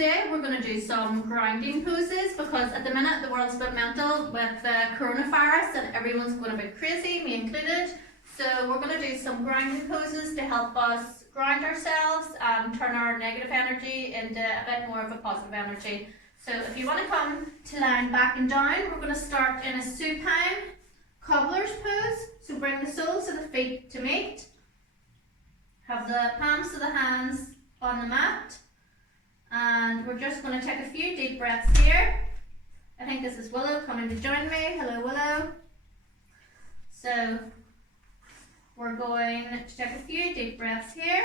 today we're going to do some grounding poses because at the minute the world's a bit mental with the coronavirus and everyone's going a bit crazy, me included. So we're going to do some grounding poses to help us ground ourselves and turn our negative energy into a bit more of a positive energy. So if you want to come to lying back and down, we're going to start in a supine cobbler's pose. So bring the soles of the feet to meet. Have the palms of the hands on the mat. And we're just going to take a few deep breaths here. I think this is Willow coming to join me. Hello, Willow. So we're going to take a few deep breaths here.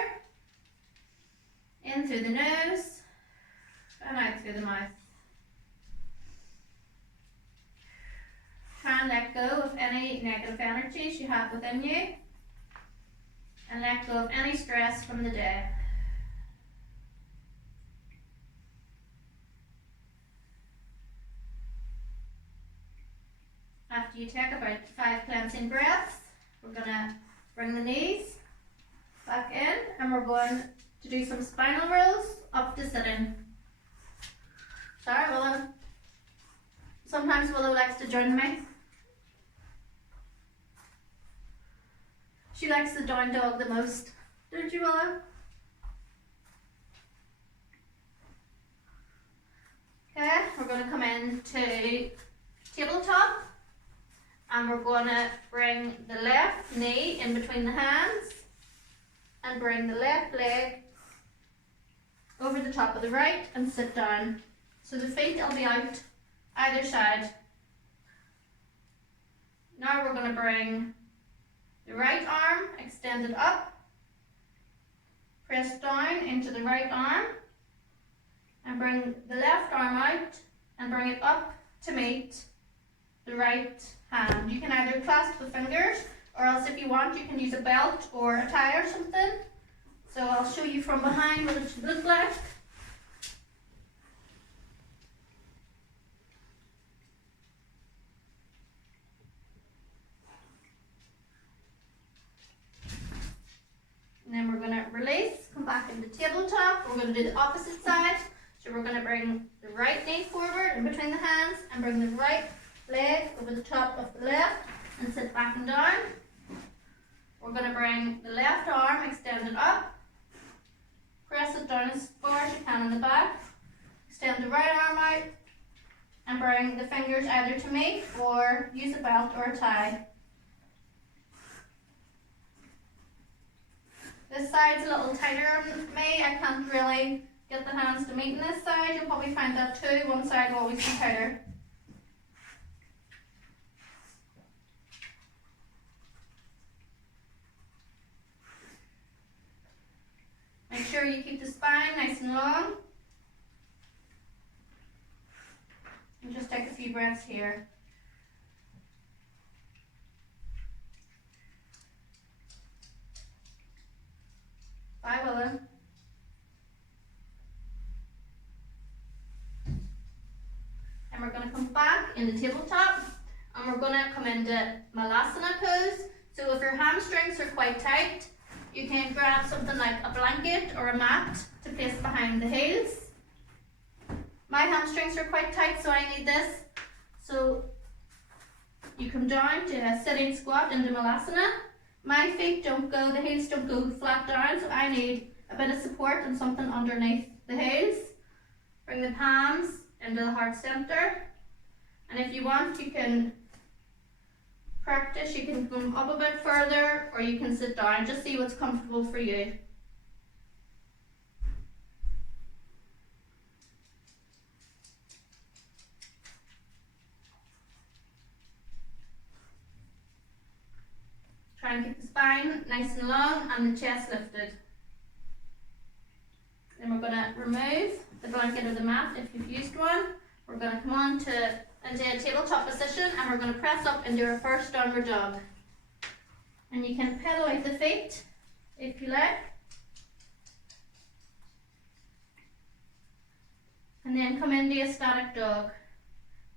In through the nose and out through the mouth. Try and let go of any negative energies you have within you. And let go of any stress from the day. After you take about 5 cleansing breaths, we're going to bring the knees back in and we're going to do some spinal rolls up to sitting. Sorry, Willow. Sometimes Willow likes to join me. She likes the down dog the most, don't you, Willow? Okay, we're going to come into tabletop. And we're going to bring the left knee in between the hands and bring the left leg over the top of the right and sit down. So the feet will be out either side. Now we're going to bring the right arm extended up, press down into the right arm and bring the left arm out and bring it up to meet the right hand. You can either clasp the fingers or else if you want you can use a belt or a tie or something. So I'll show you from behind what it should look like. And then we're going to release, come back into tabletop. We're going to do the opposite side. So we're going to bring the right knee forward in between the hands and bring the right leg over the top of the left and sit back and down. We're going to bring the left arm extended up, press it down as far as you can in the back, extend the right arm out and bring the fingers either to meet or use a belt or a tie. This side's a little tighter on me, I can't really get the hands to meet on this side, you'll probably find that too, one side will always be tighter. Make sure you keep the spine nice and long. And just take a few breaths here. Bye, Willow. And we're going to come back into tabletop and we're going to come into Malasana pose. So if your hamstrings are quite tight, you can grab something like a blanket or a mat to place behind the heels. My hamstrings are quite tight, so I need this. So you come down to a sitting squat into Malasana. My feet don't go, the heels don't go flat down, so I need a bit of support and something underneath the heels. Bring the palms into the heart center. And if you want, you can practice, you can come up a bit further or you can sit down, just see what's comfortable for you. Try and keep the spine nice and long and the chest lifted. Then we're going to remove the blanket or the mat if you've used one. We're going to come on to into a tabletop position and we're going to press up into our first downward dog. And you can pedal out the feet if you like. And then come into a static dog.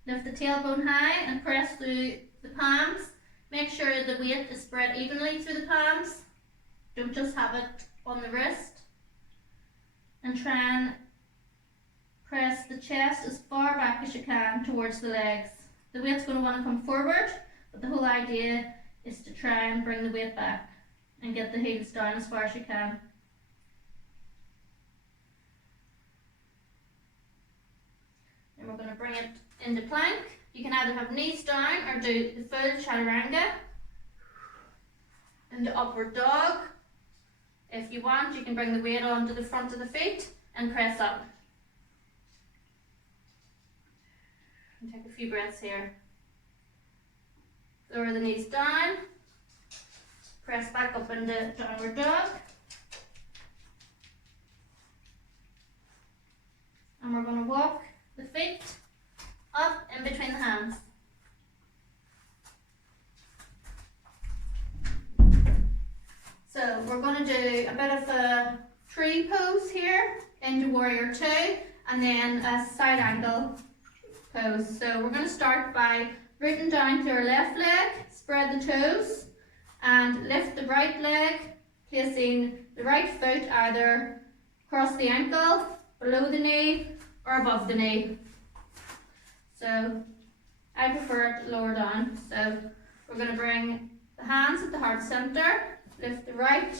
Lift the tailbone high and press through the palms. Make sure the weight is spread evenly through the palms. Don't just have it on the wrist. And try and press the chest as far back as you can towards the legs. The weight's going to want to come forward, but the whole idea is to try and bring the weight back and get the heels down as far as you can. And we're going to bring it into plank. You can either have knees down or do the full chaturanga into upward dog. If you want, you can bring the weight onto the front of the feet and press up. And take a few breaths here. Lower the knees down. Press back up into downward dog. And we're going to walk the feet up in between the hands. So we're going to do a bit of a tree pose here into warrior two, and then a side angle pose. So we're going to start by rooting down to our left leg, spread the toes, and lift the right leg, placing the right foot either across the ankle, below the knee, or above the knee. So I prefer it lower down. So we're going to bring the hands at the heart center. Lift the right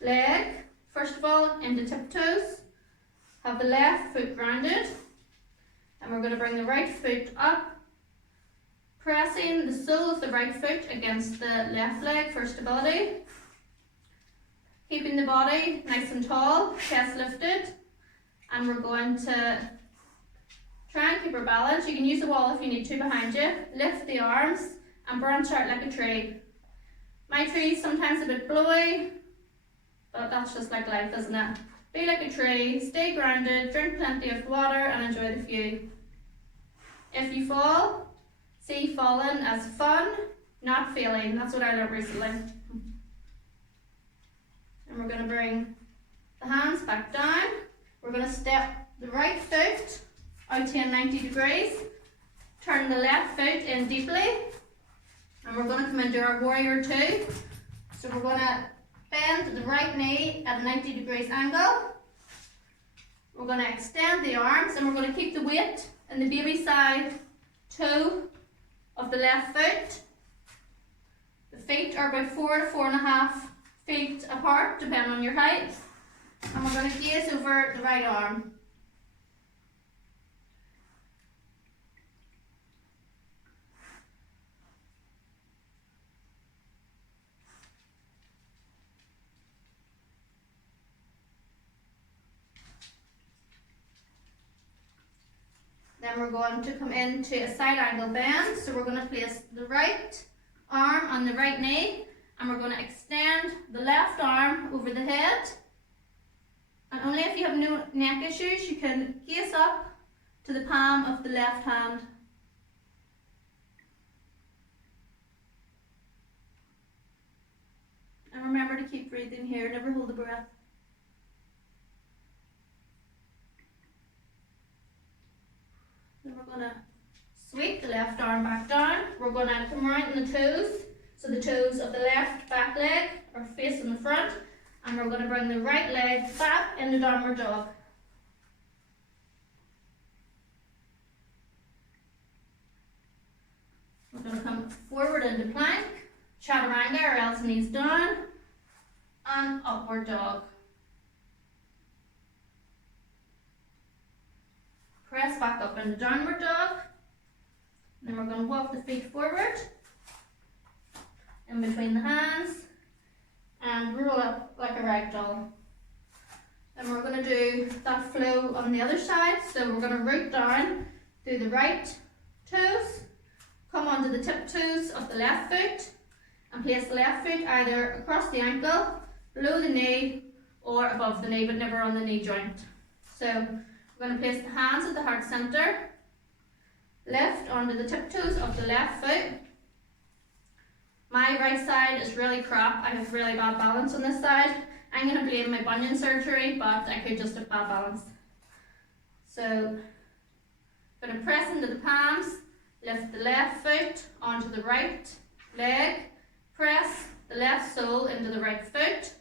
leg, first of all, into tiptoes. Have the left foot grounded. And we're going to bring the right foot up, pressing the sole of the right foot against the left leg for stability. Keeping the body nice and tall, chest lifted. And we're going to try and keep our balance. You can use the wall if you need to behind you. Lift the arms and branch out like a tree. My tree is sometimes a bit blowy, but that's just like life, isn't it? Be like a tree, stay grounded, drink plenty of water and enjoy the view. If you fall, see falling as fun, not failing. That's what I learned recently. And we're going to bring the hands back down. We're going to step the right foot out to 90 degrees, turn the left foot in deeply. And we're going to come into our warrior two. So we're going to bend the right knee at a 90 degrees angle. We're going to extend the arms and we're going to keep the weight in the baby side toe of the left foot. The feet are about 4 to 4.5 feet apart, depending on your height. And we're going to gaze over the right arm. Then we're going to come into a side angle bend. So we're going to place the right arm on the right knee and we're going to extend the left arm over the head. And only if you have no neck issues, you can gaze up to the palm of the left hand. And remember to keep breathing here, never hold the breath. Then we're going to sweep the left arm back down. We're going to come around in the toes. So the toes of the left back leg are facing the front. And we're going to bring the right leg back into downward dog. We're going to come forward into plank, chaturanga or else knees down, and upward dog. Press back up into downward dog. Then we're going to walk the feet forward, in between the hands, and roll up like a ragdoll. And we're going to do that flow on the other side. So we're going to root down through the right toes, come onto the tiptoes of the left foot, and place the left foot either across the ankle, below the knee, or above the knee, but never on the knee joint. So we're going to place the hands at the heart center, lift onto the tiptoes of the left foot. My right side is really crap. I have really bad balance on this side. I'm going to blame my bunion surgery, but I could just have bad balance. So I'm going to press into the palms, lift the left foot onto the right leg, press the left sole into the right foot,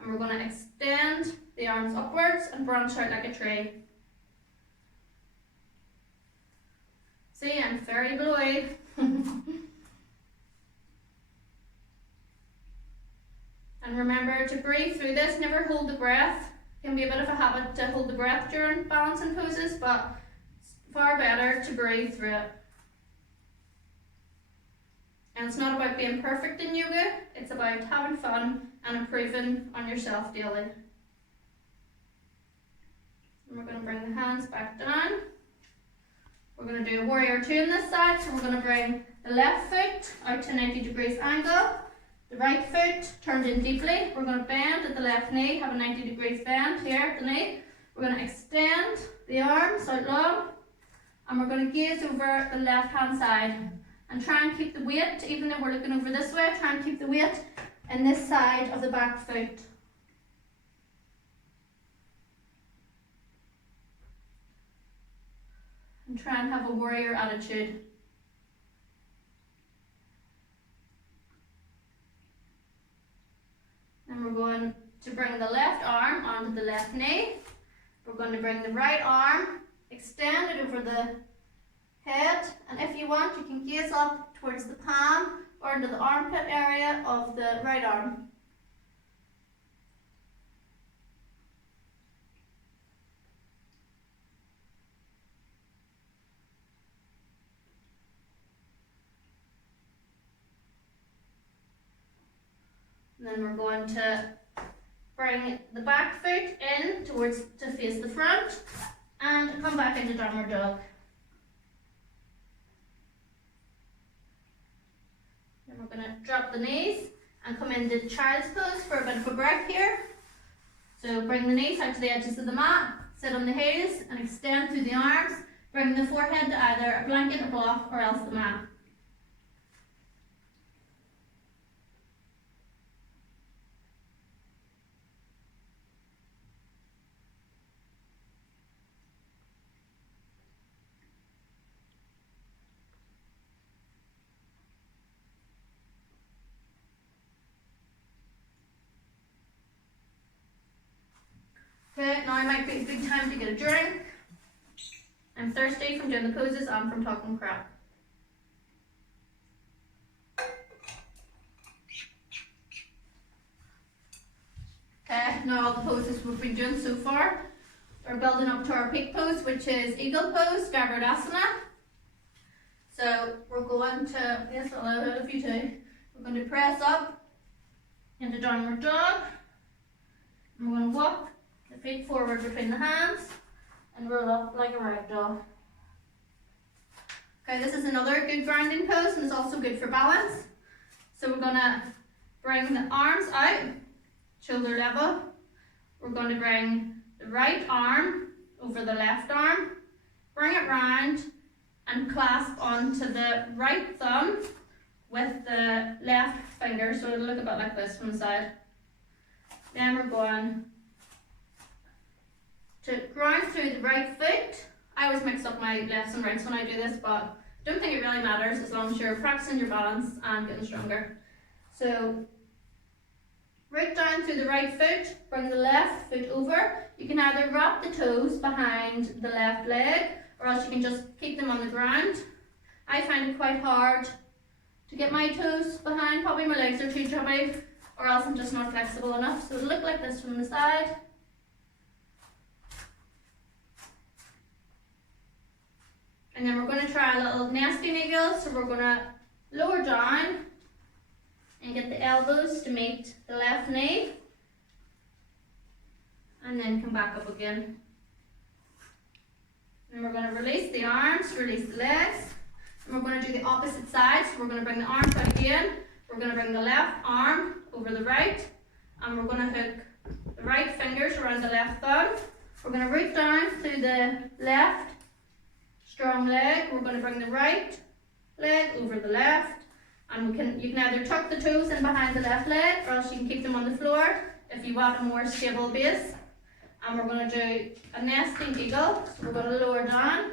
and we're going to extend the arms upwards and branch out like a tree. See, I'm very blowy. And remember to breathe through this, never hold the breath. It can be a bit of a habit to hold the breath during balancing poses, but it's far better to breathe through it. And it's not about being perfect in yoga, it's about having fun and improving on yourself daily. And we're going to bring the hands back down. We're going to do a warrior two on this side, so we're going to bring the left foot out to 90 degrees angle. The right foot turned in deeply. We're going to bend at the left knee, have a 90 degrees bend here at the knee. We're going to extend the arms out long, and we're going to gaze over the left hand side and try and keep the weight, even though we're looking over this way, try and keep the weight in this side of the back foot. And try and have a warrior attitude. And we're going to bring the left arm onto the left knee. We're going to bring the right arm, extend it over the head, and if you want, you can gaze up towards the palm or into the armpit area of the right arm. And then we're going to bring the back foot in towards to face the front and come back into downward dog. Then we're going to drop the knees and come into child's pose for a bit of a break here. So bring the knees out to the edges of the mat, sit on the heels and extend through the arms. Bring the forehead to either a blanket, a block, or else the mat. Okay, now might be a good time to get a drink. I'm thirsty from doing the poses and from talking crap. Okay, now all the poses we've been doing so far. We're building up to our peak pose, which is eagle pose, Gavardasana. So we're going to, yes, I'll allow it if you do. We're going to press up into downward dog. And we're going to walk the feet forward between the hands and roll up like a rag doll. Okay, this is another good grounding pose and it's also good for balance. So we're going to bring the arms out, shoulder level. We're going to bring the right arm over the left arm, bring it round and clasp onto the right thumb with the left finger, so it'll look a bit like this from the side. Then we're going to ground through the right foot. I always mix up my lefts and rights when I do this, but don't think it really matters as long as you're practicing your balance and getting stronger. So root down through the right foot, bring the left foot over. You can either wrap the toes behind the left leg or else you can just keep them on the ground. I find it quite hard to get my toes behind, probably my legs are too chubby or else I'm just not flexible enough. So it'll look like this from the side. And then we're going to try a little nesting eagle, so we're going to lower down and get the elbows to meet the left knee and then come back up again. And we're going to release the arms, release the legs, and we're going to do the opposite side. So we're going to bring the arms out again, we're going to bring the left arm over the right, and we're going to hook the right fingers around the left thumb. We're going to root down through the left strong leg. We're going to bring the right leg over the left, and you can either tuck the toes in behind the left leg or else you can keep them on the floor if you want a more stable base. And we're going to do a nesting eagle. So we're going to lower down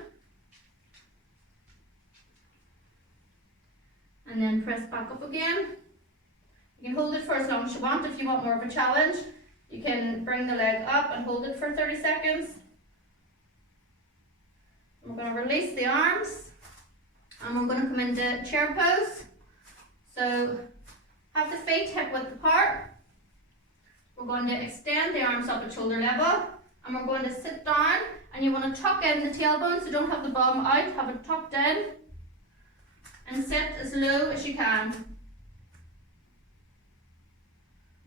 and then press back up again. You can hold it for as long as you want. If you want more of a challenge, you can bring the leg up and hold it for 30 seconds. We're going to release the arms And we're going to come into chair pose. So have the feet hip width apart. We're going to extend the arms up at shoulder level, and we're going to sit down, and you want to tuck in the tailbone, so don't have the bum out, have it tucked in, and sit as low as you can.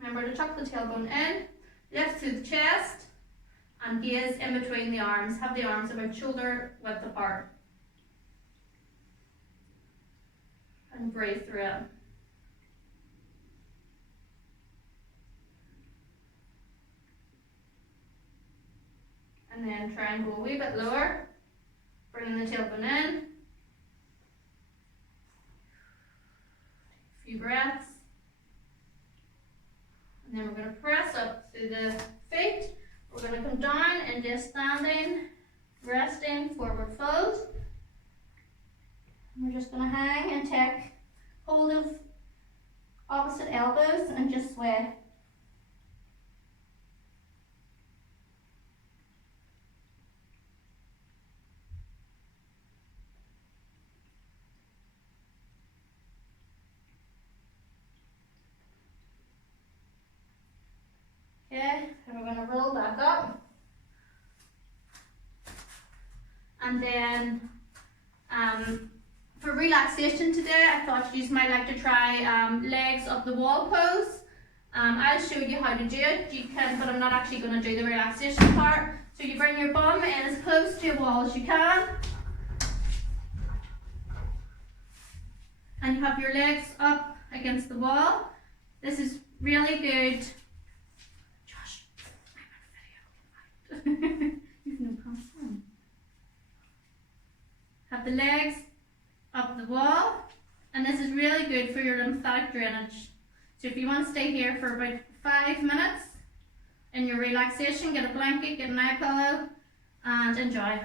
Remember to tuck the tailbone in, lift through the chest, and gaze in between the arms. Have the arms about shoulder width apart. And breathe through it. And then try and go a wee bit lower, bringing the tailbone in. A few breaths. And then we're going to press up through the feet. We're going to come down into a standing, resting, forward fold. And we're just going to hang and take hold of opposite elbows and just sway. Okay, and we're going to roll back up. And then for relaxation today, I thought you might like to try legs up the wall pose. I'll show you how to do it. You can, but I'm not actually going to do the relaxation part. So you bring your bum in as close to a wall as you can. And you have your legs up against the wall. This is really good. Josh, I'm on video. You've no pants on. Have the legs up the wall, and this is really good for your lymphatic drainage. So if you want to stay here for about 5 minutes in your relaxation, get a blanket, get an eye pillow, and enjoy.